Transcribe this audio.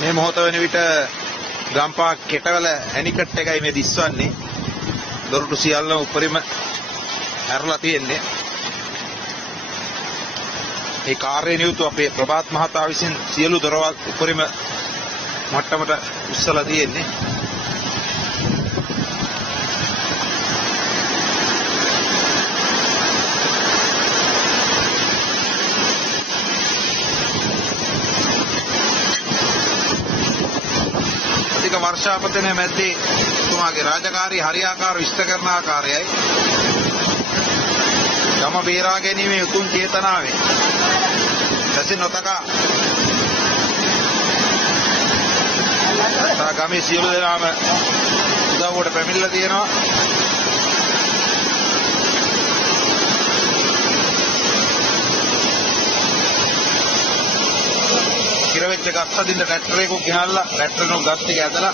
මේ මොහොත වෙන විට ගම්පහ කෙටවල ඇනිකට් එකයි මේ දිස්වන්නේ. දොරටු සියල්ලම උඩරිම ඇරලා තියෙන්නේ. ඒ කාර්ය නියුතු අපේ ප්‍රභාත් මහතා විසින් සියලු දොරවල් උඩරිම මට්ටමට උස්සලා තියෙන්නේ. वर्षापतने मध्य तुमागे राजकारी हरियाकार विष्ट करना कार्य गम बीरागे नीवे उतुम चेतनावे तसे नोतका गमी सियलु देनाम उदावुट पेमिल्ल තියෙනවා කිරවෙච්ච ගස් අදින්න ට්‍රැක්ටර් එකක් ගෙනල්ලා ට්‍රැක්ටර් එක ගස් ටික ඇදලා